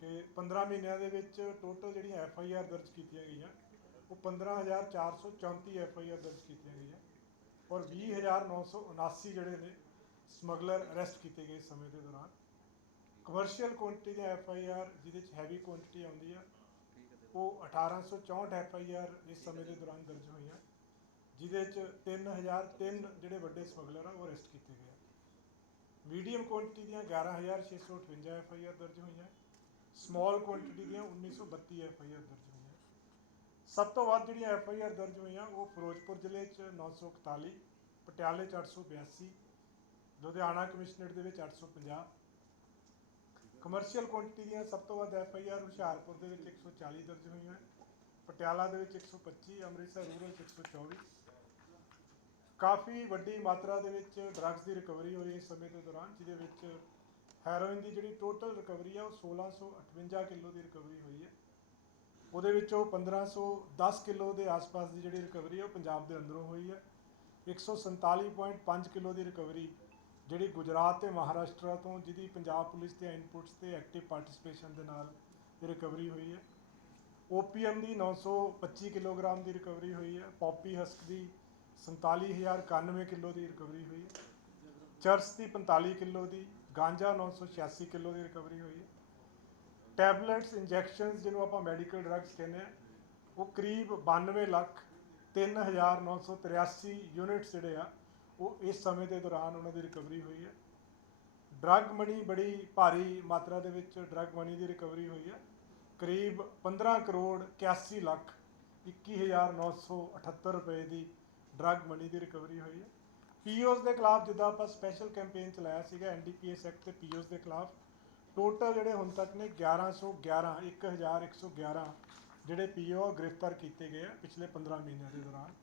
कि 15 ਮਹੀਨਿਆਂ ਦੇ ਵਿੱਚ ਟੋਟਲ ਜਿਹੜੀਆਂ FIR ਦਰਜ ਕੀਤੀਆਂ ਗਈਆਂ ਉਹ 15,434 FIR ਦਰਜ ਕੀਤੀਆਂ ਗਈਆਂ ਔਰ 20,979 ਜਿਹੜੇ ਨੇ ਸਮਗਲਰ ਅਰੈਸਟ ਕੀਤੇ ਗਏ ਇਸ ਸਮੇਂ ਦੇ ਦੌਰਾਨ। ਕਮਰਸ਼ੀਅਲ ਕੁਆਂਟਿਟੀ ਦੀਆਂ FIR ਜਿਹਦੇ 'ਚ ਹੈਵੀ ਕੁਆਂਟਿਟੀ ਆਉਂਦੀ ਆ ਉਹ 1864 FIR ਇਸ ਸਮੇਂ ਦੇ ਦੌਰਾਨ ਦਰਜ ਹੋਈਆਂ, ਜਿਹਦੇ 'ਚ 3003 ਜਿਹੜੇ ਵੱਡੇ ਸਮਗਲਰ ਆ ਉਹ ਅਰੈਸਟ ਕੀਤੇ ਗਏ। ਮੀਡੀਅਮ ਕੁਆਂਟਿਟੀ ਦੀਆਂ 11,658 FIR ਦਰਜ ਹੋਈਆਂ, ਸਮॉल ਕੁਆਂਟਿਟੀ ਦੀਆਂ 1932 FIR ਦਰਜ ਹੋਈਆਂ। ਸਭ ਤੋਂ ਵੱਧ ਜਿਹੜੀਆਂ FIR ਦਰਜ ਹੋਈਆਂ ਉਹ ਫਿਰੋਜ਼ਪੁਰ ਜ਼ਿਲ੍ਹੇ 'ਚ 941, ਪਟਿਆਲੇ 'ਚ 882, ਲੁਧਿਆਣਾ ਕਮਿਸ਼ਨਰੇਟ ਦੇ ਵਿੱਚ 850। ਕਮਰਸ਼ੀਅਲ ਕੁਆਂਟਿਟੀ ਦੀਆਂ ਸਭ ਤੋਂ ਵੱਧ FIR ਹੁਸ਼ਿਆਰਪੁਰ ਦੇ ਵਿੱਚ 140 ਦਰਜ ਹੋਈਆਂ, ਪਟਿਆਲਾ ਦੇ ਵਿੱਚ 125, ਅੰਮ੍ਰਿਤਸਰ ਰੂਰਲ 'ਚ 124। ਕਾਫੀ ਵੱਡੀ ਮਾਤਰਾ ਦੇ ਵਿੱਚ ਡਰੱਗਸ ਦੀ ਰਿਕਵਰੀ ਹੋਈ ਇਸ ਸਮੇਂ ਦੇ ਦੌਰਾਨ, ਜਿਹਦੇ ਵਿੱਚ ਹੈਰੋਇਨ ਦੀ ਜਿਹੜੀ ਟੋਟਲ ਰਿਕਵਰੀ ਆ ਉਹ 1658 ਕਿਲੋ ਦੀ ਰਿਕਵਰੀ ਹੋਈ ਹੈ। ਉਹਦੇ ਵਿੱਚੋਂ 1510 ਕਿਲੋ ਦੇ ਆਸ-ਪਾਸ ਦੀ ਜਿਹੜੀ ਰਿਕਵਰੀ ਹੈ ਉਹ ਪੰਜਾਬ ਦੇ ਅੰਦਰੋਂ ਹੋਈ ਹੈ। 147.5 ਕਿਲੋ ਦੀ ਰਿਕਵਰੀ ਜਿਹੜੀ ਗੁਜਰਾਤ ਤੇ ਮਹਾਰਾਸ਼ਟਰ ਤੋਂ, ਜਿਹਦੀ ਪੰਜਾਬ ਪੁਲਿਸ ਦੇ ਇਨਪੁਟਸ ਤੇ ਐਕਟਿਵ ਪਾਰਟਿਸਿਪੇਸ਼ਨ ਦੇ ਨਾਲ ਇਹ ਰਿਕਵਰੀ ਹੋਈ ਹੈ। OPM ਦੀ 925 ਕਿਲੋਗ੍ਰਾਮ ਦੀ ਰਿਕਵਰੀ ਹੋਈ ਹੈ। ਪੌਪੀ ਹਸਕ ਦੀ 47,091 ਕਿਲੋ ਦੀ ਰਿਕਵਰੀ ਹੋਈ ਹੈ। ਚਰਸ ਦੀ 45 ਕਿਲੋ ਦੀ, ਗਾਂਜਾ 986 ਕਿਲੋ ਦੀ ਰਿਕਵਰੀ ਹੋਈ ਹੈ। ਟੈਬਲੇਟਸ ਇੰਜੈਕਸ਼ਨਸ ਜਿਹਨੂੰ ਆਪਾਂ ਮੈਡੀਕਲ ਡਰੱਗਸ ਕਹਿੰਦੇ ਆ ਉਹ ਕਰੀਬ 92,03,983 ਯੂਨਿਟਸ ਜਿਹੜੇ ਆ ਉਹ ਇਸ ਸਮੇਂ ਦੇ ਦੌਰਾਨ ਉਹਨਾਂ ਦੀ ਰਿਕਵਰੀ ਹੋਈ ਹੈ। ਡਰੱਗ ਮਨੀ ਬੜੀ ਭਾਰੀ ਮਾਤਰਾ ਦੇ ਵਿੱਚ ਡਰੱਗ ਮਨੀ ਦੀ ਰਿਕਵਰੀ ਹੋਈ ਹੈ। ਕਰੀਬ 15 ਕਰੋੜ 81 ਲੱਖ 21,978 ਰੁਪਏ ਦੀ ਡਰੱਗ ਮਨੀ ਦੀ ਰਿਕਵਰੀ ਹੋਈ ਹੈ। POs ਦੇ ਖਿਲਾਫ ਜਿੱਦਾਂ ਆਪਾਂ ਸਪੈਸ਼ਲ ਕੈਂਪੇਨ ਚਲਾਇਆ ਸੀਗਾ NDPS ਐਕਟ ਤੇ POs ਦੇ ਖਿਲਾਫ, ਟੋਟਲ ਜਿਹੜੇ ਹੁਣ ਤੱਕ ਨੇ 1111 ਜਿਹੜੇ PO ਗ੍ਰਿਫਤਾਰ ਕੀਤੇ ਗਏ ਆ ਪਿਛਲੇ 15 ਮਹੀਨਿਆਂ ਦੇ ਦੌਰਾਨ।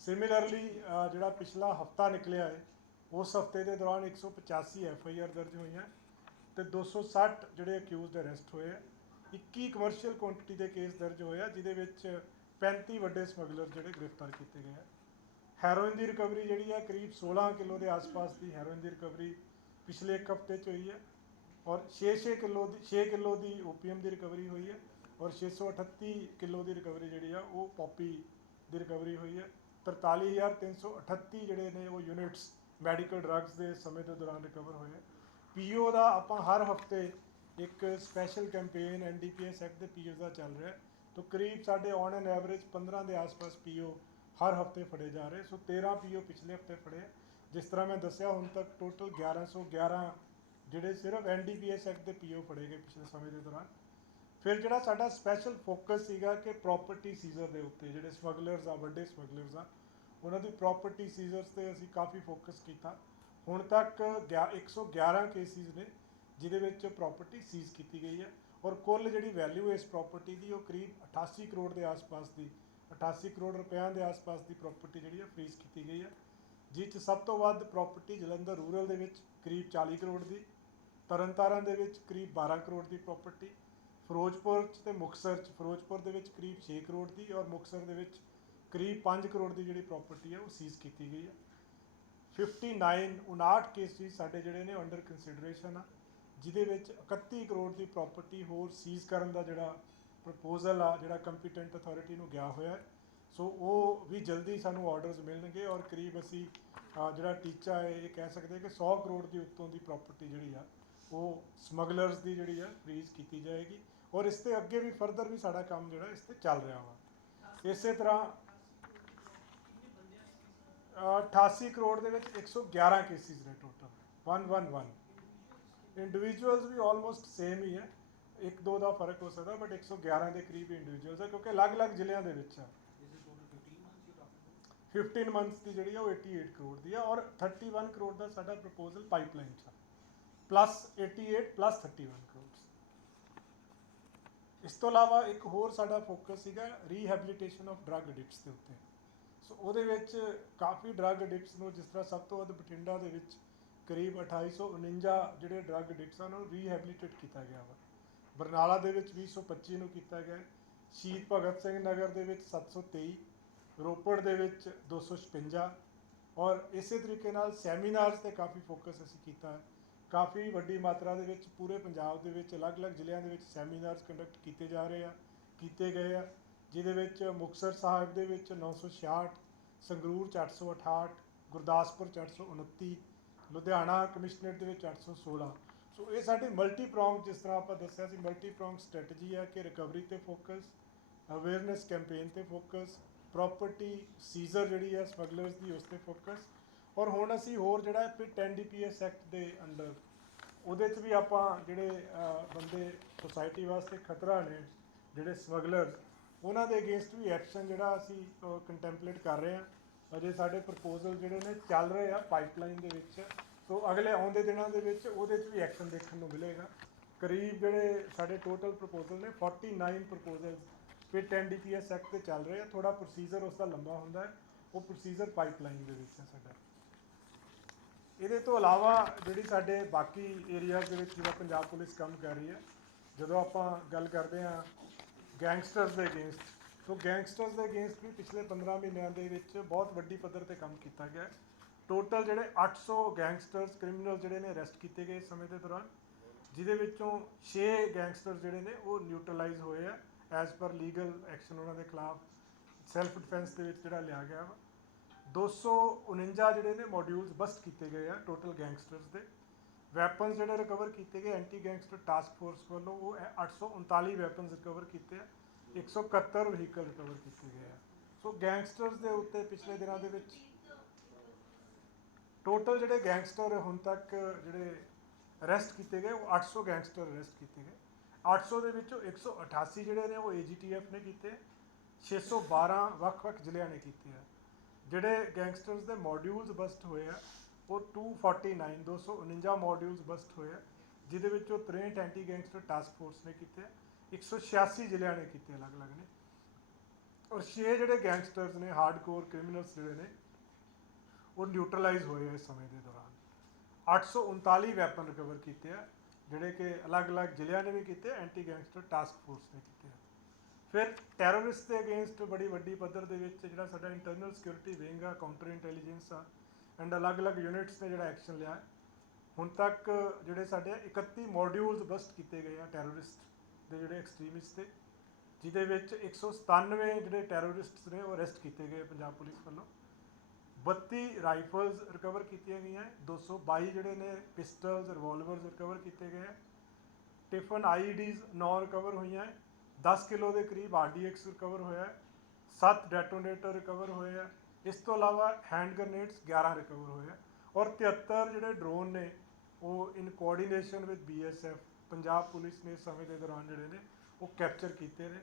ਸਿਮਿਲਰਲੀ ਜਿਹੜਾ ਪਿਛਲਾ ਹਫਤਾ ਨਿਕਲਿਆ ਹੈ ਉਸ ਹਫਤੇ ਦੇ ਦੌਰਾਨ 185 FIR ਦਰਜ ਹੋਈਆਂ ਤੇ 260 ਜਿਹੜੇ ਅਕਿਊਜ਼ਡ ਅਰੈਸਟ ਹੋਏ ਆ। 21 ਕਮਰਸ਼ੀਅਲ ਕੁਆਂਟਿਟੀ ਦੇ ਕੇਸ ਦਰਜ ਹੋਏ ਆ, ਜਿਹਦੇ ਵਿੱਚ 35 ਵੱਡੇ ਸਮਗਲਰ ਜਿਹੜੇ ਗ੍ਰਿਫਤਾਰ ਕੀਤੇ ਗਏ ਆ। ਹੈਰੋਇਨ ਦੀ ਰਿਕਵਰੀ ਜਿਹੜੀ ਆ ਕਰੀਬ 16 ਕਿਲੋ ਦੇ ਆਸ-ਪਾਸ ਦੀ ਹੈਰੋਇਨ ਦੀ ਰਿਕਵਰੀ ਪਿਛਲੇ ਇੱਕ ਹਫਤੇ 'ਚ ਹੋਈ ਹੈ ਔਰ 6 ਕਿਲੋ ਦੀ OPM ਦੀ ਰਿਕਵਰੀ ਹੋਈ ਹੈ ਔਰ 638 ਕਿਲੋ ਦੀ ਰਿਕਵਰੀ ਜਿਹੜੀ ਆ ਉਹ ਪੌਪੀ ਦੀ ਰਿਕਵਰੀ ਹੋਈ ਹੈ। 43,338 ਜਿਹੜੇ ਨੇ ਉਹ ਯੂਨਿਟਸ ਮੈਡੀਕਲ ਡਰੱਗਸ ਦੇ ਸਮੇਂ ਦੇ ਦੌਰਾਨ ਰਿਕਵਰ ਹੋਏ। PO ਦਾ ਆਪਾਂ ਹਰ ਹਫਤੇ ਇੱਕ ਸਪੈਸ਼ਲ ਕੈਂਪੇਨ NDPS ਐਕਟ ਦੇ POs ਦਾ ਚੱਲ ਰਿਹਾ, ਤਾਂ ਕਰੀਬ ਸਾਡੇ ਔਨ ਐਨ ਐਵਰੇਜ 15 ਦੇ ਆਸ-ਪਾਸ PO ਹਰ ਹਫਤੇ ਫੜੇ ਜਾ ਰਹੇ। ਸੋ 13 PO ਪਿਛਲੇ ਹਫਤੇ ਫੜੇ। ਜਿਸ ਤਰ੍ਹਾਂ ਮੈਂ ਦੱਸਿਆ ਹੁਣ ਤੱਕ ਟੋਟਲ 1111 ਜਿਹੜੇ ਸਿਰਫ NDPS ਐਕਟ ਦੇ PO ਫੜੇ ਗਏ ਪਿਛਲੇ ਸਮੇਂ ਦੇ ਦੌਰਾਨ। ਫਿਰ ਜਿਹੜਾ ਸਾਡਾ ਸਪੈਸ਼ਲ ਫੋਕਸ ਸੀਗਾ ਕਿ ਪ੍ਰੋਪਰਟੀ ਸੀਜ਼ਰ ਦੇ ਉੱਤੇ, ਜਿਹੜੇ ਸਮਗਲਰਸ ਆ, ਵੱਡੇ ਸਮਗਲਰਸ ਆ, ਉਹਨਾਂ ਦੀ ਪ੍ਰੋਪਰਟੀ ਸੀਜ਼ਰਸ 'ਤੇ ਅਸੀਂ ਕਾਫੀ ਫੋਕਸ ਕੀਤਾ। ਹੁਣ ਤੱਕ 111 ਕੇਸਿਸ ਨੇ ਜਿਹਦੇ ਵਿੱਚ ਪ੍ਰੋਪਰਟੀ ਸੀਜ਼ ਕੀਤੀ ਗਈ ਹੈ ਔਰ ਕੁੱਲ ਜਿਹੜੀ ਵੈਲਿਊ ਇਸ ਪ੍ਰੋਪਰਟੀ ਦੀ ਉਹ ਕਰੀਬ 88 ਕਰੋੜ ਦੇ ਆਸ-ਪਾਸ ਦੀ, 88 ਕਰੋੜ ਰੁਪਇਆਂ ਦੇ ਆਸ-ਪਾਸ ਦੀ ਪ੍ਰੋਪਰਟੀ ਜਿਹੜੀ ਹੈ ਫਰੀਜ਼ ਕੀਤੀ ਗਈ ਹੈ, ਜਿਸ 'ਚ ਸਭ ਤੋਂ ਵੱਧ ਪ੍ਰੋਪਰਟੀ ਜਲੰਧਰ ਰੂਰਲ ਦੇ ਵਿੱਚ ਕਰੀਬ 40 ਕਰੋੜ ਦੀ, ਤਰਨਤਾਰਨ ਦੇ ਵਿੱਚ ਕਰੀਬ 12 ਕਰੋੜ ਦੀ ਪ੍ਰੋਪਰਟੀ, ਫਿਰੋਜ਼ਪੁਰ 'ਚ ਤੇ ਮੁਕਤਸਰ 'ਚ, ਫਿਰੋਜ਼ਪੁਰ ਦੇ ਵਿੱਚ ਕਰੀਬ 6 ਕਰੋੜ ਦੀ ਔਰ ਮੁਕਤਸਰ ਦੇ ਵਿੱਚ ਕਰੀਬ 5 ਕਰੋੜ ਦੀ ਜਿਹੜੀ ਪ੍ਰੋਪਰਟੀ ਹੈ ਉਹ ਸੀਜ਼ ਕੀਤੀ ਗਈ ਹੈ। 59 ਕੇਸਿਸ ਸਾਡੇ ਜਿਹੜੇ ਨੇ ਅੰਡਰ ਕੰਸੀਡਰੇਸ਼ਨ ਆ, ਜਿਹਦੇ ਵਿੱਚ 31 ਕਰੋੜ ਦੀ ਪ੍ਰੋਪਰਟੀ ਹੋਰ ਸੀਜ਼ ਕਰਨ ਦਾ ਜਿਹੜਾ ਪ੍ਰਪੋਜ਼ਲ ਆ, ਜਿਹੜਾ ਕੰਪੀਟੈਂਟ ਅਥਾਰਟੀ ਨੂੰ ਗਿਆ ਹੋਇਆ ਹੈ। ਸੋ ਉਹ ਵੀ ਜਲਦੀ ਸਾਨੂੰ ਆਰਡਰਸ ਮਿਲਣਗੇ ਔਰ ਕਰੀਬ ਅਸੀਂ ਜਿਹੜਾ ਟੀਚਾ ਹੈ ਇਹ ਕਹਿ ਸਕਦੇ ਕਿ 100 ਕਰੋੜ ਦੀ ਉੱਤੋਂ ਦੀ ਪ੍ਰੋਪਰਟੀ ਜਿਹੜੀ ਆ ਉਹ ਸਮਗਲਰਸ ਦੀ ਜਿਹੜੀ ਆ ਫਰੀਜ਼ ਕੀਤੀ ਜਾਏਗੀ ਔਰ ਇਸ ਤੇ ਅੱਗੇ ਵੀ ਫਰਦਰ ਵੀ ਸਾਡਾ ਕੰਮ ਜਿਹੜਾ ਇਸ ਤੇ ਚੱਲ ਰਿਹਾ ਵਾ। ਇਸੇ ਤਰ੍ਹਾਂ 88 ਕਰੋੜ ਦੇ ਵਿੱਚ 111 ਕੇਸਿਸ ਨੇ ਟੋਟਲ, 111। ਇੰਡੀਵਿਜੂਅਲਸ ਵੀ ਆਲਮੋਸਟ ਸੇਮ ਹੀ ਹੈ, ਇੱਕ ਦੋ ਦਾ ਫਰਕ ਹੋ ਸਕਦਾ, ਬਟ 111 ਦੇ ਕਰੀਬ ਇੰਡੀਵਿਜੂਅਲਸ ਹੈ ਕਿਉਂਕਿ ਅਲੱਗ-ਅਲੱਗ ਜ਼ਿਲ੍ਹਿਆਂ ਦੇ ਵਿੱਚ ਆ। 15 ਮੰਥਸ ਦੀ ਜਿਹੜੀ ਆ ਉਹ 88 ਕਰੋੜ ਦੀ ਆ ਔਰ 31 ਕਰੋੜ ਦਾ ਸਾਡਾ ਪ੍ਰਪੋਜ਼ਲ ਪਾਈਪਲਾਈਨ 'ਚ ਆ, ਪਲੱਸ 88 ਪਲੱਸ 31 ਕਰੋੜ। ਇਸ ਤੋਂ ਇਲਾਵਾ ਇੱਕ ਹੋਰ ਸਾਡਾ ਫੋਕਸ ਸੀਗਾ ਰੀਹੈਬਲੀਟੇਸ਼ਨ ਆਫ ਡਰੱਗ ਐਡਿਕਟਸ ਦੇ ਉੱਤੇ। ਸੋ ਉਹਦੇ ਵਿੱਚ ਕਾਫੀ ਡਰੱਗ ਐਡਿਕਟਸ ਨੂੰ, ਜਿਸ ਤਰ੍ਹਾਂ ਸਭ ਤੋਂ ਵੱਧ ਬਠਿੰਡਾ ਦੇ ਵਿੱਚ ਕਰੀਬ 2849 ਜਿਹੜੇ ਡਰੱਗ ਐਡਿਕਟਸ ਆ ਉਹਨਾਂ ਨੂੰ ਰੀਹੈਬਲੀਟੇਟ ਕੀਤਾ ਗਿਆ ਵਾ। ਬਰਨਾਲਾ ਦੇ ਵਿੱਚ 2025 ਨੂੰ ਕੀਤਾ ਗਿਆ, ਸ਼ਹੀਦ ਭਗਤ ਸਿੰਘ ਨਗਰ ਦੇ ਵਿੱਚ 723, ਰੋਪੜ ਦੇ ਵਿੱਚ 256 ਔਰ ਇਸੇ ਤਰੀਕੇ ਨਾਲ ਸੈਮੀਨਾਰਸ 'ਤੇ ਕਾਫੀ ਫੋਕਸ ਅਸੀਂ ਕੀਤਾ ਹੈ। ਕਾਫੀ ਵੱਡੀ ਮਾਤਰਾ ਦੇ ਵਿੱਚ ਪੂਰੇ ਪੰਜਾਬ ਦੇ ਵਿੱਚ ਅਲੱਗ-ਅਲੱਗ ਜ਼ਿਲ੍ਹਿਆਂ ਦੇ ਵਿੱਚ ਸੈਮੀਨਾਰਸ ਕੰਡਕਟ ਕੀਤੇ ਜਾ ਰਹੇ ਆ, ਕੀਤੇ ਗਏ ਆ, ਜਿਹਦੇ ਵਿੱਚ ਮੁਕਤਸਰ ਸਾਹਿਬ ਦੇ ਵਿੱਚ 966, ਸੰਗਰੂਰ 'ਚ 868, ਗੁਰਦਾਸਪੁਰ 'ਚ 829, ਲੁਧਿਆਣਾ ਕਮਿਸ਼ਨਰੇਟ ਦੇ ਵਿੱਚ 816। ਸੋ ਇਹ ਸਾਡੀ ਮਲਟੀ ਪ੍ਰੋਂਗ, ਜਿਸ ਤਰ੍ਹਾਂ ਆਪਾਂ ਦੱਸਿਆ ਸੀ, ਮਲਟੀ ਪ੍ਰੋਂਗ ਸਟ੍ਰੈਟਜੀ ਹੈ ਕਿ ਰਿਕਵਰੀ ਤੇ ਫੋਕਸ, ਅਵੇਅਰਨੈਸ ਕੈਂਪੇਨ ਤੇ ਫੋਕਸ, ਪ੍ਰੋਪਰਟੀ ਸੀਜ਼ਰ ਜਿਹੜੀ ਹੈ ਸਮਗਲਰਸ ਦੀ, ਉਸ ਤੇ ਫੋਕਸ। ਔਰ ਹੁਣ ਅਸੀਂ ਹੋਰ ਜਿਹੜਾ ਪਿਟ NDPS ਐਕਟ ਦੇ ਅੰਡਰ, ਉਹਦੇ 'ਚ ਵੀ ਆਪਾਂ ਜਿਹੜੇ ਬੰਦੇ ਸੋਸਾਇਟੀ ਵਾਸਤੇ ਖਤਰਾ ਨੇ, ਜਿਹੜੇ ਸਮਗਲਰਸ, ਉਹਨਾਂ ਦੇ ਅਗੇਂਸਟ ਵੀ ਐਕਸ਼ਨ ਜਿਹੜਾ ਅਸੀਂ ਕੰਟੈਂਪਲੇਟ ਕਰ ਰਹੇ ਹਾਂ। ਅਜੇ ਸਾਡੇ ਪ੍ਰਪੋਜ਼ਲ ਜਿਹੜੇ ਨੇ ਚੱਲ ਰਹੇ ਆ ਪਾਈਪਲਾਈਨ ਦੇ ਵਿੱਚ। ਸੋ ਅਗਲੇ ਆਉਂਦੇ ਦਿਨਾਂ ਦੇ ਵਿੱਚ ਉਹਦੇ 'ਚ ਵੀ ਐਕਸ਼ਨ ਦੇਖਣ ਨੂੰ ਮਿਲੇਗਾ। ਕਰੀਬ ਜਿਹੜੇ ਸਾਡੇ ਟੋਟਲ ਪ੍ਰਪੋਜ਼ਲ ਨੇ 49 ਪ੍ਰਪੋਜ਼ਲ ਪਿਟ NDPS ਐਕਟ 'ਤੇ ਚੱਲ ਰਹੇ ਆ। ਥੋੜ੍ਹਾ ਪ੍ਰੋਸੀਜਰ ਉਸ ਦਾ ਲੰਬਾ ਹੁੰਦਾ ਹੈ, ਉਹ ਪ੍ਰੋਸੀਜਰ ਪਾਈਪਲਾਈਨ ਦੇ ਵਿੱਚ ਹੈ ਸਾਡਾ। ਇਹਦੇ ਤੋਂ ਇਲਾਵਾ ਜਿਹੜੀ ਸਾਡੇ ਬਾਕੀ ਏਰੀਆਜ਼ ਦੇ ਵਿੱਚ ਜਿਹੜਾ ਪੰਜਾਬ ਪੁਲਿਸ ਕੰਮ ਕਰ ਰਹੀ ਹੈ, ਜਦੋਂ ਆਪਾਂ ਗੱਲ ਕਰਦੇ ਹਾਂ ਗੈਂਗਸਟਰਸ ਦੇ ਅਗੇਂਸਟ, ਸੋ ਗੈਂਗਸਟਰਸ ਦੇ ਅਗੇਂਸਟ ਵੀ ਪਿਛਲੇ 15 ਮਹੀਨਿਆਂ ਦੇ ਵਿੱਚ ਬਹੁਤ ਵੱਡੀ ਪੱਧਰ 'ਤੇ ਕੰਮ ਕੀਤਾ ਗਿਆ। ਟੋਟਲ ਜਿਹੜੇ 800 ਗੈਂਗਸਟਰਸ ਕ੍ਰਿਮੀਨਲ ਜਿਹੜੇ ਨੇ ਅਰੈਸਟ ਕੀਤੇ ਗਏ ਇਸ ਸਮੇਂ ਦੇ ਦੌਰਾਨ, ਜਿਹਦੇ ਵਿੱਚੋਂ 6 ਗੈਂਗਸਟਰ ਜਿਹੜੇ ਨੇ ਉਹ ਨਿਊਟਰਲਾਈਜ਼ ਹੋਏ ਆ ਐਜ਼ ਪਰ ਲੀਗਲ ਐਕਸ਼ਨ ਉਹਨਾਂ ਦੇ ਖਿਲਾਫ ਸੈਲਫ ਡਿਫੈਂਸ ਦੇ ਵਿੱਚ ਜਿਹੜਾ ਲਿਆ ਗਿਆ ਵਾ। 249 ਜਿਹੜੇ ਨੇ ਮੋਡਿਊਲਸ ਬਸਟ ਕੀਤੇ ਗਏ ਆ ਟੋਟਲ ਗੈਂਗਸਟਰਸ ਦੇ। ਵੈਪਨਸ ਜਿਹੜੇ ਰਿਕਵਰ ਕੀਤੇ ਗਏ ਐਂਟੀ ਗੈਂਗਸਟਰ ਟਾਸਕ ਫੋਰਸ ਵੱਲੋਂ, ਉਹ 839 ਵੈਪਨਸ ਰਿਕਵਰ ਕੀਤੇ ਆ, 171 ਵਹੀਕਲ ਰਿਕਵਰ ਕੀਤੇ ਗਏ ਆ। ਸੋ ਗੈਂਗਸਟਰਸ ਦੇ ਉੱਤੇ ਪਿਛਲੇ ਦਿਨਾਂ ਦੇ ਵਿੱਚ ਟੋਟਲ ਜਿਹੜੇ ਗੈਂਗਸਟਰ ਹੁਣ ਤੱਕ ਜਿਹੜੇ ਅਰੈਸਟ ਕੀਤੇ ਗਏ, ਉਹ 800 ਗੈਂਗਸਟਰ ਅਰੈਸਟ ਕੀਤੇ ਗਏ। 800 ਦੇ ਵਿੱਚੋਂ 188 ਜਿਹੜੇ ਨੇ ਉਹ AGTF ਨੇ ਕੀਤੇ, 612 ਵੱਖ-ਵੱਖ ਜ਼ਿਲ੍ਹਿਆਂ ਨੇ ਕੀਤੇ ਆ। ਜਿਹੜੇ ਗੈਂਗਸਟਰਸ ਦੇ ਮੋਡਿਊਲਸ ਬਸਟ ਹੋਏ ਆ ਉਹ 249 249 ਮੋਡਿਊਲਸ ਬਸਟ ਹੋਏ ਆ, ਜਿਹਦੇ ਵਿੱਚੋਂ 63 ਐਂਟੀ ਗੈਂਗਸਟਰ ਟਾਸਕ ਫੋਰਸ ਨੇ ਕੀਤੇ ਆ, 186 ਜ਼ਿਲ੍ਹਿਆਂ ਨੇ ਕੀਤੇ ਅਲੱਗ-ਅਲੱਗ ਨੇ। ਔਰ 6 ਜਿਹੜੇ ਗੈਂਗਸਟਰਸ ਨੇ ਹਾਰਡਕੋਰ ਕ੍ਰਿਮੀਨਲਸ ਜਿਹੜੇ ਨੇ ਉਹ ਨਿਊਟਰਲਾਈਜ਼ ਹੋਏ ਇਸ ਸਮੇਂ ਦੇ ਦੌਰਾਨ। 839 ਵੈਪਨ ਰਿਕਵਰ ਕੀਤੇ ਆ, ਜਿਹੜੇ ਕਿ ਅਲੱਗ-ਅਲੱਗ ਜ਼ਿਲ੍ਹਿਆਂ ਨੇ ਵੀ ਕੀਤੇ, ਐਂਟੀ ਗੈਂਗਸਟਰ ਟਾਸਕ ਫੋਰਸ ਨੇ ਕੀਤੇ ਆ। ਫਿਰ ਟੈਰਰਿਸਟ ਦੇ ਅਗੇਂਸਟ ਬੜੀ ਵੱਡੀ ਪੱਧਰ ਦੇ ਵਿੱਚ ਜਿਹੜਾ ਸਾਡਾ ਇੰਟਰਨਲ ਸਿਕਿਉਰਿਟੀ ਵਿੰਗ ਆ, ਕਾਊਂਟਰ ਇੰਟੈਲੀਜੈਂਸ ਆ, ਐਂਡ ਅਲੱਗ-ਅਲੱਗ ਯੂਨਿਟਸ ਨੇ ਜਿਹੜਾ ਐਕਸ਼ਨ ਲਿਆ। ਹੁਣ ਤੱਕ ਜਿਹੜੇ ਸਾਡੇ 31 ਮੋਡਿਊਲਸ ਬਸਟ ਕੀਤੇ ਗਏ ਆ ਟੈਰਰਿਸਟ ਦੇ, ਜਿਹੜੇ ਐਕਸਟਰੀਮਿਸਟ ਦੇ, ਜਿਹਦੇ ਵਿੱਚ 197 ਜਿਹੜੇ ਟੈਰਰਿਸਟਸ ਨੇ ਉਹ ਅਰੈਸਟ ਕੀਤੇ ਗਏ ਪੰਜਾਬ ਪੁਲਿਸ ਵੱਲੋਂ। 32 ਰਾਈਫਲਸ ਰਿਕਵਰ ਕੀਤੀਆਂ ਗਈਆਂ, 222 ਜਿਹੜੇ ਨੇ ਪਿਸਟਲਸ, ਰਿਵਾਲਵਰਸ ਰਿਕਵਰ ਕੀਤੇ ਗਏ। ਟਿਫਨ IEDs 9 ਰਿਕਵਰ ਹੋਈਆਂ, 10 ਕਿਲੋ ਦੇ ਕਰੀਬ RDX ਰਿਕਵਰ ਹੋਇਆ, 7 ਡੈਟੋਨੇਟਰ ਰਿਕਵਰ ਹੋਏ ਆ। ਇਸ ਤੋਂ ਇਲਾਵਾ ਹੈਂਡ ਗ੍ਰਨੇਡਸ 11 ਰਿਕਵਰ ਹੋਏ ਆ, ਔਰ 73 ਜਿਹੜੇ ਡਰੋਨ ਨੇ ਉਹ in coordination with BSF Punjab police ਨੇ ਇਸ ਸਮੇਂ ਦੇ ਦੌਰਾਨ ਜਿਹੜੇ ਨੇ ਉਹ ਕੈਪਚਰ ਕੀਤੇ ਨੇ।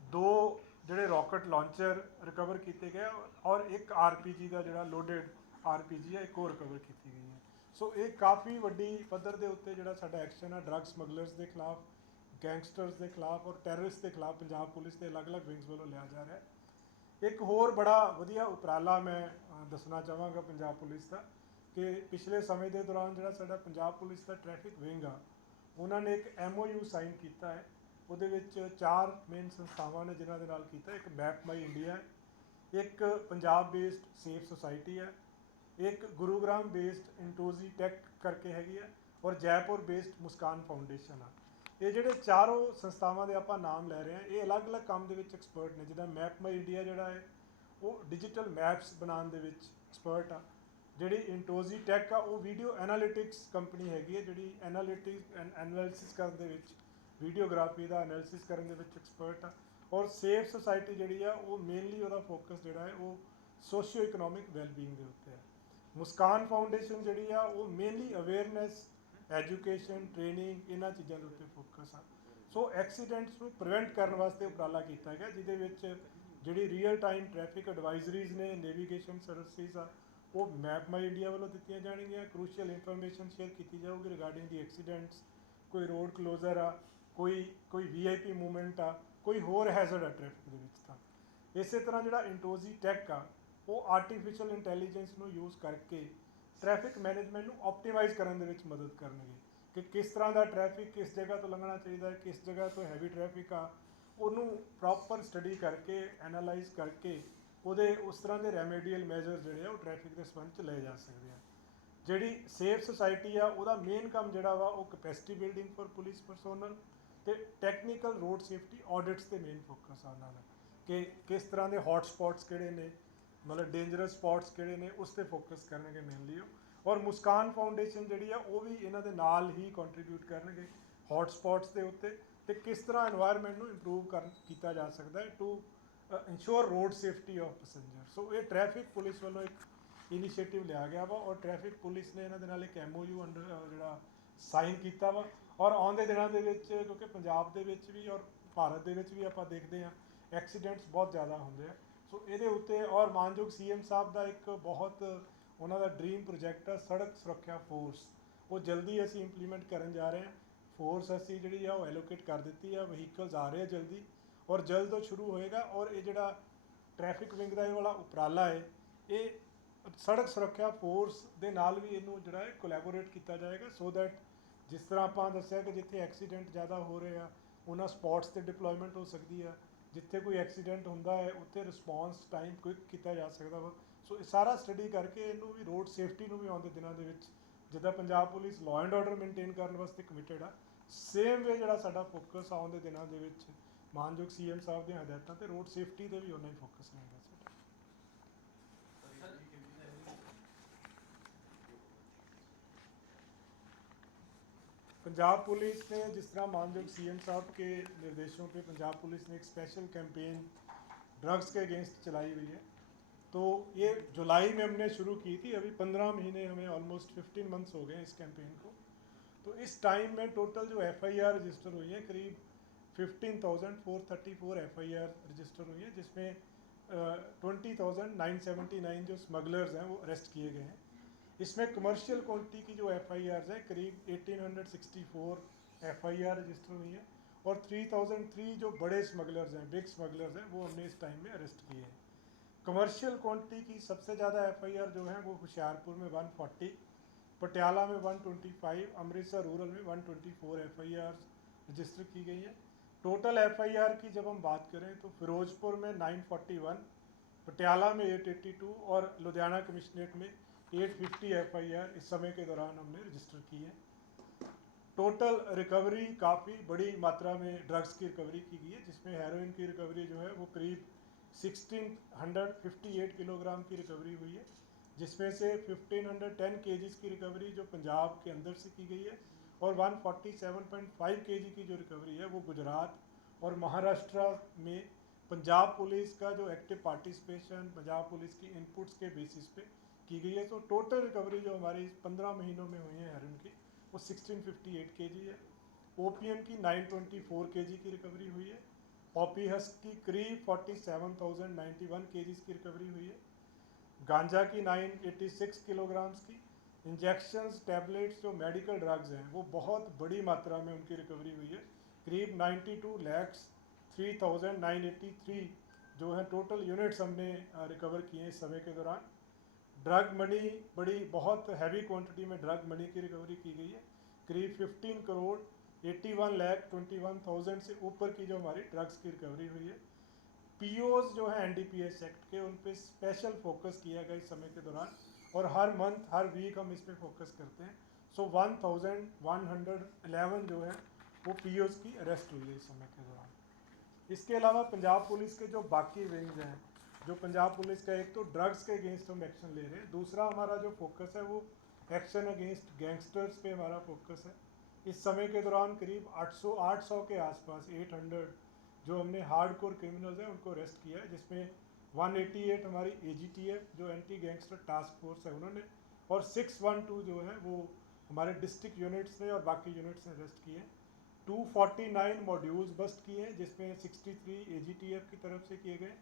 2 ਜਿਹੜੇ ਰਾਕਟ ਲਾਂਚਰ ਰਿਕਵਰ ਕੀਤੇ ਗਏ, ਔਰ ਇੱਕ RPG ਦਾ ਜਿਹੜਾ ਲੋਡਡ RPG ਹੈ, ਇੱਕ ਹੋਰ ਰਿਕਵਰ ਕੀਤੀ ਗਈ ਹੈ। ਸੋ ਇਹ ਕਾਫੀ ਵੱਡੀ ਪੱਧਰ ਦੇ ਉੱਤੇ ਜਿਹੜਾ ਸਾਡਾ ਐਕਸ਼ਨ ਹੈ ਡਰੱਗ ਸਮਗਲਰਸ ਦੇ ਖਿਲਾਫ, ਗੈਂਗਸਟਰਸ ਦੇ ਖਿਲਾਫ ਔਰ ਟੈਰਰਿਸਟ ਦੇ ਖਿਲਾਫ ਪੰਜਾਬ ਪੁਲਿਸ ਦੇ ਅਲੱਗ-ਅਲੱਗ ਵਿੰਗਸ ਵੱਲੋਂ ਲਿਆ ਜਾ ਰਿਹਾ ਹੈ। ਇੱਕ ਹੋਰ ਬੜਾ ਵਧੀਆ ਉਪਰਾਲਾ ਮੈਂ ਦੱਸਣਾ ਚਾਹਾਂਗਾ ਪੰਜਾਬ ਪੁਲਿਸ ਦਾ, ਕਿ ਪਿਛਲੇ ਸਮੇਂ ਦੇ ਦੌਰਾਨ ਜਿਹੜਾ ਸਾਡਾ ਪੰਜਾਬ ਪੁਲਿਸ ਦਾ ਟ੍ਰੈਫਿਕ ਵਿੰਗ ਆ, ਉਹਨਾਂ ਨੇ ਇੱਕ MOU ਸਾਈਨ ਕੀਤਾ ਹੈ। ਉਹਦੇ ਵਿੱਚ 4 ਮੇਨ ਸੰਸਥਾਵਾਂ ਨੇ ਜਿਨ੍ਹਾਂ ਦੇ ਨਾਲ ਕੀਤਾ। ਇੱਕ ਮੈਪ ਮਾਈ ਇੰਡੀਆ ਹੈ, ਇੱਕ ਪੰਜਾਬ ਬੇਸਡ ਸੇਫ ਸੁਸਾਇਟੀ ਹੈ, ਇੱਕ ਗੁਰੂਗ੍ਰਾਮ ਬੇਸਡ ਇੰਟੋਜ਼ੀ ਟੈਕ ਕਰਕੇ ਹੈਗੀ ਹੈ, ਔਰ ਜੈਪੁਰ ਬੇਸਡ ਮੁਸਕਾਨ ਫਾਊਂਡੇਸ਼ਨ ਆ। ਇਹ ਜਿਹੜੇ ਚਾਰੋਂ ਸੰਸਥਾਵਾਂ ਦੇ ਆਪਾਂ ਨਾਮ ਲੈ ਰਹੇ ਹਾਂ, ਇਹ ਅਲੱਗ-ਅਲੱਗ ਕੰਮ ਦੇ ਵਿੱਚ ਐਕਸਪਰਟ ਨੇ। ਜਿੱਦਾਂ ਮੈਪ ਮਾਈ ਇੰਡੀਆ ਜਿਹੜਾ ਹੈ ਉਹ ਡਿਜੀਟਲ ਮੈਪਸ ਬਣਾਉਣ ਦੇ ਵਿੱਚ ਐਕਸਪਰਟ ਆ। ਜਿਹੜੀ ਇੰਟੋਜ਼ੀ ਟੈਕ ਆ ਉਹ ਵੀਡੀਓ ਐਨਾਲਿਟਿਕਸ ਕੰਪਨੀ ਹੈਗੀ ਹੈ, ਜਿਹੜੀ ਐਨਾਲਿਸਿਸ ਕਰਨ ਦੇ ਵਿੱਚ, ਵੀਡੀਓਗ੍ਰਾਫੀ ਦਾ ਐਨਾਲਿਸਿਸ ਕਰਨ ਦੇ ਵਿੱਚ ਐਕਸਪਰਟ ਆ। ਔਰ ਸੇਫ ਸੁਸਾਇਟੀ ਜਿਹੜੀ ਆ ਉਹ ਮੇਨਲੀ ਉਹਦਾ ਫੋਕਸ ਜਿਹੜਾ ਹੈ ਉਹ ਸੋਸ਼ੀਓ ਇਕਨੋਮਿਕ ਵੈਲਬੀਇੰਗ ਦੇ ਉੱਤੇ ਹੈ। ਮੁਸਕਾਨ ਫਾਊਂਡੇਸ਼ਨ ਜਿਹੜੀ ਆ ਉਹ ਮੇਨਲੀ ਅਵੇਅਰਨੈਸ, ਐਜੂਕੇਸ਼ਨ, ਟ੍ਰੇਨਿੰਗ, ਇਹਨਾਂ ਚੀਜ਼ਾਂ ਦੇ ਉੱਤੇ ਫੋਕਸ ਆ। ਸੋ ਐਕਸੀਡੈਂਟਸ ਨੂੰ ਪ੍ਰੀਵੈਂਟ ਕਰਨ ਵਾਸਤੇ ਉਪਰਾਲਾ ਕੀਤਾ ਗਿਆ, ਜਿਹਦੇ ਵਿੱਚ ਜਿਹੜੀ ਰੀਅਲ ਟਾਈਮ ਟ੍ਰੈਫਿਕ ਐਡਵਾਈਜ਼ਰੀਜ਼ ਨੇ, ਨੈਵੀਗੇਸ਼ਨ ਸਰਵਿਸਿਜ਼ ਆ, ਉਹ ਮੈਪ ਮਾਈ ਇੰਡੀਆ ਵੱਲੋਂ ਦਿੱਤੀਆਂ ਜਾਣਗੀਆਂ। ਕਰੂਸ਼ੀਅਲ ਇਨਫੋਰਮੇਸ਼ਨ ਸ਼ੇਅਰ ਕੀਤੀ ਜਾਊਗੀ ਰਿਗਾਰਡਿੰਗ ਦੀ ਐਕਸੀਡੈਂਟਸ, ਕੋਈ ਰੋਡ ਕਲੋਜ਼ਰ ਆ, ਕੋਈ VIP ਮੂਵਮੈਂਟ ਆ, ਕੋਈ ਹੋਰ ਹੈਜ਼ਰਡ ਆ ਟ੍ਰੈਫਿਕ ਦੇ ਵਿੱਚ। ਤਾਂ ਇਸੇ ਤਰ੍ਹਾਂ ਜਿਹੜਾ ਇੰਟੋਜ਼ੀ ਟੈਕ ਆ ਉਹ ਆਰਟੀਫਿਸ਼ੀਅਲ ਇੰਟੈਲੀਜੈਂਸ ਨੂੰ ਯੂਜ਼ ਕਰਕੇ ਟ੍ਰੈਫਿਕ ਮੈਨੇਜਮੈਂਟ ਨੂੰ ਆਪਟੀਮਾਈਜ਼ ਕਰਨ ਦੇ ਵਿੱਚ ਮਦਦ ਕਰਨਗੇ, ਕਿ ਕਿਸ ਤਰ੍ਹਾਂ ਦਾ ਟ੍ਰੈਫਿਕ ਕਿਸ ਜਗ੍ਹਾ ਤੋਂ ਲੰਘਣਾ ਚਾਹੀਦਾ ਹੈ, ਕਿਸ ਜਗ੍ਹਾ ਤੋਂ ਹੈਵੀ ਟ੍ਰੈਫਿਕ ਆ, ਉਹਨੂੰ ਪ੍ਰੋਪਰ ਸਟੱਡੀ ਕਰਕੇ, ਐਨਾਲਾਈਜ਼ ਕਰਕੇ ਉਹਦੇ ਉਸ ਤਰ੍ਹਾਂ ਦੇ ਰੈਮੇਡੀਅਲ ਮੈਜਰ ਜਿਹੜੇ ਆ ਉਹ ਟ੍ਰੈਫਿਕ ਦੇ ਸੰਬੰਧ 'ਚ ਲਏ ਜਾ ਸਕਦੇ ਆ। ਜਿਹੜੀ ਸੇਫ ਸੁਸਾਇਟੀ ਆ ਉਹਦਾ ਮੇਨ ਕੰਮ ਜਿਹੜਾ ਵਾ ਉਹ capacity building for police personnel ਤੇ ਟੈਕਨੀਕਲ ਰੋਡ ਸੇਫਟੀ ਆਡਿਟਸ ਤੇ ਮੇਨ ਫੋਕਸ ਆ ਉਹਨਾਂ ਦਾ ਕਿ ਕਿਸ ਤਰ੍ਹਾਂ ਦੇ ਹੌਟ ਸਪੌਟਸ ਕਿਹੜੇ ਨੇ, ਮਤਲਬ ਡੇਂਜਰਸ ਸਪੌਟਸ ਕਿਹੜੇ ਨੇ, ਉਸ ਤੇ ਫੋਕਸ ਕਰਨਗੇ ਮੇਨਲੀ ਉਹ। ਔਰ ਮੁਸਕਾਨ ਫਾਊਂਡੇਸ਼ਨ ਜਿਹੜੀ ਆ ਉਹ ਵੀ ਇਹਨਾਂ ਦੇ ਨਾਲ ਹੀ ਕੰਟਰੀਬਿਊਟ ਕਰਨਗੇ ਹੌਟ ਸਪੌਟਸ ਦੇ ਉੱਤੇ ਤੇ ਕਿਸ ਤਰ੍ਹਾਂ এনवायरमेंट ਨੂੰ ਇੰਪਰੂਵ ਕੀਤਾ ਜਾ ਸਕਦਾ ਹੈ to insure road safety of passenger. So ਇਹ ਟ੍ਰੈਫਿਕ ਪੁਲਿਸ ਵੱਲੋਂ ਇੱਕ ਇਨੀਸ਼ੀਏਟਿਵ ਲਿਆ ਗਿਆ ਵਾ ਔਰ ਟ੍ਰੈਫਿਕ ਪੁਲਿਸ ਨੇ ਇਹਨਾਂ ਦੇ ਨਾਲ ਇੱਕ MOU ਅੰਡਰ ਜਿਹੜਾ ਸਾਈਨ ਕੀਤਾ ਵਾ। ਔਰ ਆਉਂਦੇ ਦਿਨਾਂ ਦੇ ਵਿੱਚ ਕਿਉਂਕਿ ਪੰਜਾਬ ਦੇ ਵਿੱਚ ਵੀ ਔਰ ਭਾਰਤ ਦੇ ਵਿੱਚ ਵੀ ਆਪਾਂ ਦੇਖਦੇ ਹਾਂ ਐਕਸੀਡੈਂਟਸ ਬਹੁਤ ਜ਼ਿਆਦਾ ਹੁੰਦੇ ਆ, ਸੋ ਇਹਦੇ ਉੱਤੇ ਔਰ ਮਾਨਯੋਗ CM ਸਾਹਿਬ ਦਾ ਇੱਕ ਬਹੁਤ ਉਹਨਾਂ ਦਾ ਡ੍ਰੀਮ ਪ੍ਰੋਜੈਕਟ ਆ ਸੜਕ ਸੁਰੱਖਿਆ ਫੋਰਸ, ਉਹ ਜਲਦੀ ਅਸੀਂ ਇੰਪਲੀਮੈਂਟ ਕਰਨ ਜਾ ਰਹੇ ਹਾਂ। ਫੋਰਸ ਅਸੀਂ ਜਿਹੜੀ ਆ ਉਹ ਐਲੋਕੇਟ ਕਰ ਦਿੱਤੀ ਆ, ਵਹੀਕਲਸ ਆ ਰਹੇ ਆ ਜਲਦੀ ਔਰ ਜਲਦ ਉਹ ਸ਼ੁਰੂ ਹੋਏਗਾ। ਔਰ ਇਹ ਜਿਹੜਾ ਟ੍ਰੈਫਿਕ ਵਿੰਗ ਦਾ ਇਹ ਵਾਲਾ ਉਪਰਾਲਾ ਹੈ ਇਹ ਸੜਕ ਸੁਰੱਖਿਆ ਫੋਰਸ ਦੇ ਨਾਲ ਵੀ ਇਹਨੂੰ ਜਿਹੜਾ ਹੈ ਕੋਲੈਬੋਰੇਟ ਕੀਤਾ ਜਾਏਗਾ ਸੋ ਦੈਟ ਜਿਸ ਤਰ੍ਹਾਂ ਆਪਾਂ ਦੱਸਿਆ ਕਿ ਜਿੱਥੇ ਐਕਸੀਡੈਂਟ ਜ਼ਿਆਦਾ ਹੋ ਰਹੇ ਆ ਉਹਨਾਂ ਸਪੌਟਸ ਤੇ ਡਿਪਲੋਇਮੈਂਟ ਹੋ ਸਕਦੀ ਆ, ਜਿੱਥੇ ਕੋਈ ਐਕਸੀਡੈਂਟ ਹੁੰਦਾ ਹੈ ਉੱਥੇ ਰਿਸਪੌਂਸ ਟਾਈਮ ਕੁਇਕ ਕੀਤਾ ਜਾ ਸਕਦਾ ਵਾ। ਸੋ ਇਹ ਸਾਰਾ ਸਟੱਡੀ ਕਰਕੇ ਇਹਨੂੰ ਵੀ ਰੋਡ ਸੇਫਟੀ ਨੂੰ ਵੀ ਆਉਂਦੇ ਦਿਨਾਂ ਦੇ ਵਿੱਚ ਜਿੱਦਾਂ Punjab police law and order maintain ਕਰਨ ਵਾਸਤੇ ਕਮਿਟਡ ਆ, ਸੇਮ ਵੇ ਜਿਹੜਾ ਸਾਡਾ ਫੋਕਸ ਆਉਂਦੇ ਦਿਨਾਂ ਦੇ ਵਿੱਚ ਮਾਨਯੋਗ CM ਸਾਹਿਬ ਦੀਆਂ ਹਦਾਇਤਾਂ ਤੇ ਰੋਡ ਸੇਫਟੀ ਤੇ ਵੀ ਉਹਨਾਂ ਹੀ ਫੋਕਸ ਰਹੇਗਾ ਸਾਡਾ। पंजाब पुलिस ने जिस तरह मानयोग CM साहब के निर्देशों पे पंजाब पुलिस ने एक स्पेशल कैंपेन ड्रग्स के अगेंस्ट चलाई हुई है, तो ये जुलाई में हमने शुरू की थी, अभी 15 महीने हमें ऑलमोस्ट 15 मंथ्स हो गए इस कैंपेन को। तो इस टाइम में टोटल जो FIR रजिस्टर हुई है करीब 15,434 FIR रजिस्टर हुई है, जिसमें 20,979 जो स्मगलर्स हैं वो अरेस्ट किए गए हैं। इसमें कमर्शियल क्वांटिटी की जो FIRs हैं करीब 1864 FIR रजिस्टर हुई हैं और 3003 जो बड़े स्मगलर्स हैं, बिग स्मगलर्स हैं, वो हमने इस टाइम में अरेस्ट किए हैं। कमर्शियल क्वांटिटी की सबसे ज़्यादा FIR जो हैं वो होशियारपुर में 140, पटियाला में 125, अमृतसर रूरल में 124 FIR रजिस्टर की गई हैं। टोटल FIR की जब हम बात करें तो फिरोजपुर में 941, पटियाला में 882 और लुधियाना कमिश्नरेट में 850 FIR इस समय के दौरान हमने रजिस्टर की है। टोटल रिकवरी काफ़ी बड़ी मात्रा में ड्रग्स की रिकवरी की गई है, जिसमें हेरोइन की रिकवरी जो है वो करीब 1658 किलोग्राम की रिकवरी हुई है, जिसमें से 1510 kgs की रिकवरी जो पंजाब के अंदर से की गई है और 147.5 kg की जो रिकवरी है वो गुजरात और महाराष्ट्र में पंजाब पुलिस का जो एक्टिव पार्टिसिपेशन, पंजाब पुलिस की इनपुट्स के बेसिस पे की गई है। तो टोटल रिकवरी जो हमारी 15 महीनों में हुई है हेरोइन की वो 1658 kg है। ओपीएम की 924 kg की रिकवरी हुई है। पॉपी हस्क की करीब 47,091 kg की रिकवरी हुई है। गांजा की 986 किलोग्राम्स की। इंजेक्शंस, टैबलेट्स जो मेडिकल ड्रग्स हैं वो बहुत बड़ी मात्रा में उनकी रिकवरी हुई है, करीब 92,03,983 जो है टोटल यूनिट्स हमने रिकवर किए हैं इस समय के दौरान। ड्रग मनी बड़ी बहुत हैवी क्वांटिटी में ड्रग मनी की रिकवरी की गई है, करीब 15 करोड़ 81,21,000 से ऊपर की जो हमारी ड्रग्स की रिकवरी हुई है। POs जो है NDPS एक्ट के उन पे स्पेशल फोकस किया गया इस समय के दौरान और हर मंथ हर वीक हम इस पे फोकस करते हैं। सो 1111 जो है वो POs की अरेस्ट हुई है इस समय के दौरान। इसके अलावा पंजाब पुलिस के जो बाकी विंग्स हैं, जो पंजाब पुलिस का एक तो ड्रग्स के अगेंस्ट हम एक्शन ले रहे हैं, दूसरा हमारा जो फोकस है वो एक्शन अगेंस्ट गैंगस्टर्स पे हमारा फोकस है। इस समय के दौरान करीब 800 के आसपास 800 जो हमने हार्डकोर क्रिमिनल्स हैं उनको अरेस्ट किया है, जिसमें 188 हमारी AGTF जो एंटी गैंगस्टर टास्क फोर्स है उन्होंने और 612 जो है वो हमारे डिस्ट्रिक्ट यूनिट्स ने और बाकी यूनिट्स ने अरेस्ट किए हैं। 249 मॉड्यूल्स बस्ट किए हैं, जिसमें 63 AGTF की तरफ से किए गए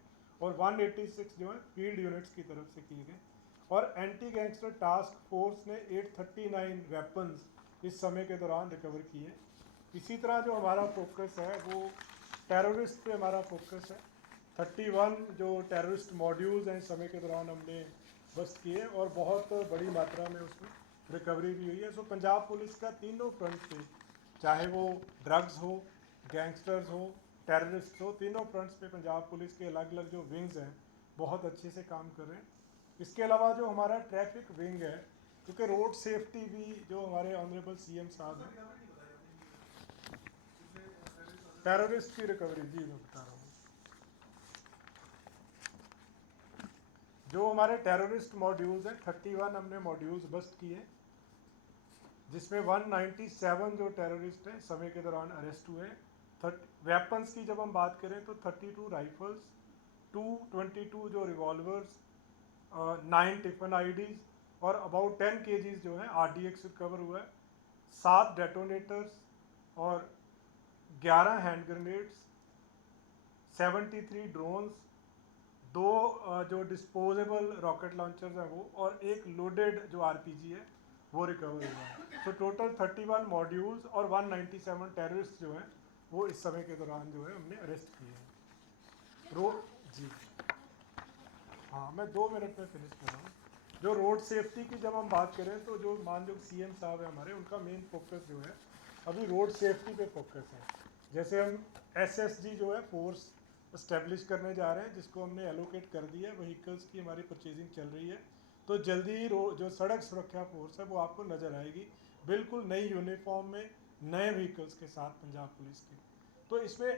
और 186 जो है फील्ड यूनिट्स की तरफ से किए गए। और एंटी गैंगस्टर टास्क फोर्स ने 839 वेपन्स इस समय के दौरान रिकवर किए। इसी तरह जो हमारा फोकस है वो टेररिस्ट पे हमारा फोकस है। 31 जो टेररिस्ट मॉड्यूल्स हैं इस समय के दौरान हमने बस्ट किए और बहुत बड़ी मात्रा में उसमें रिकवरी भी हुई है। सो पंजाब पुलिस का तीनों फ्रंट पे, चाहे वो ड्रग्स हो, गैंगस्टर्स हो, टेररिस्ट हो, तीनों फ्रंट्स पे पंजाब पुलिस के अलग अलग जो विंग्स हैं बहुत अच्छे से काम कर रहे हैं। इसके अलावा जो हमारा ट्रैफिक विंग है क्योंकि रोड सेफ्टी भी जो हमारे ऑनरेबल सीएम साहब हैं, टेररिस्ट की रिकवरी, जी मैं बता रहा हूँ, जो हमारे टेररिस्ट मॉड्यूल्स हैं 31 हमने मॉड्यूल्स बस्ट किए, जिसमें 197 जो टेररिस्ट हैं समय के दौरान अरेस्ट हुए। वेपन्स की जब हम बात करें तो 32 राइफल्स, 222 जो रिवॉल्वर्स, 9 टिफन आईडीज और अबाउट 10 केजीज जो है आरडीएक्स रिकवर हुआ है, 7 डेटोनेटर्स और 11 हैंड ग्रेनेड्स, 73 ड्रोन्स, 2 जो डिस्पोजेबल रॉकेट लॉन्चर्स हैं वो, और एक लोडेड जो आरपीजी है वो रिकवर हुआ है। तो टोटल 31 मॉड्यूल्स और 197 टेररिस्ट जो हैं वो इस समय के दौरान जो है हमने अरेस्ट किए हैं। जी हाँ, मैं 2 मिनट में फिनिश कर रहा हूँ। जो रोड सेफ्टी की जब हम बात करें तो जो माननीय सीएम साहब हैं हमारे, उनका मेन फोकस जो है अभी रोड सेफ्टी पे फोकस है। जैसे हम एसएसजी जो है फोर्स इस्टेब्लिश करने जा रहे हैं, जिसको हमने एलोकेट कर दिया है, व्हीकल्स की हमारी परचेजिंग चल रही है, तो जल्दी ही जो सड़क सुरक्षा फोर्स है वो आपको नज़र आएगी बिल्कुल नई यूनिफॉर्म में, नए व्हीकल्स के साथ पंजाब पुलिस के। तो इसमें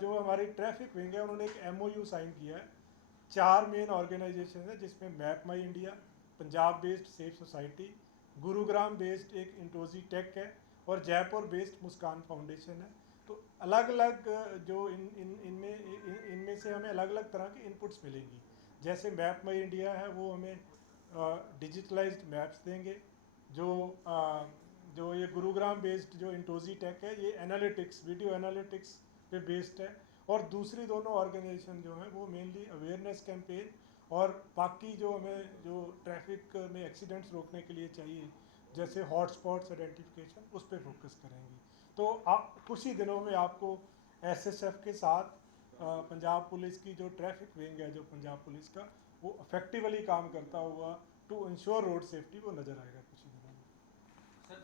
जो हमारी ट्रैफिक विंग है उन्होंने एक एमओयू साइन किया है 4 मेन ऑर्गेनाइजेशन है, जिसमें map my India, Punjab based safe society, Gurugram based एक इंटोजी टेक है और जयपुर बेस्ड मुस्कान फाउंडेशन है। तो अलग अलग जो इनमें से हमें अलग अलग तरह की इनपुट्स मिलेंगी। जैसे मैप माई इंडिया है वो हमें डिजिटलाइज्ड मैप्स देंगे, जो जो ये गुरुग्राम बेस्ड जो इंटोजी टेक है ये एनालिटिक्स, वीडियो एनालिटिक्स पे बेस्ड है, और दूसरी दोनों ऑर्गेनाइजेशन जो हैं वो मेनली अवेयरनेस कैंपेन और बाकी जो हमें जो ट्रैफिक में एक्सीडेंट्स रोकने के लिए चाहिए, जैसे हॉटस्पॉट्स आइडेंटिफिकेशन, उस पर फोकस करेंगी। तो आप कुछ ही दिनों में आपको एसएसएफ के साथ पंजाब पुलिस की जो ट्रैफिक विंग है जो पंजाब पुलिस का, वो इफेक्टिवली काम करता हुआ टू इंश्योर रोड सेफ्टी वो नज़र आएगा कुछ ही दिनों में। सर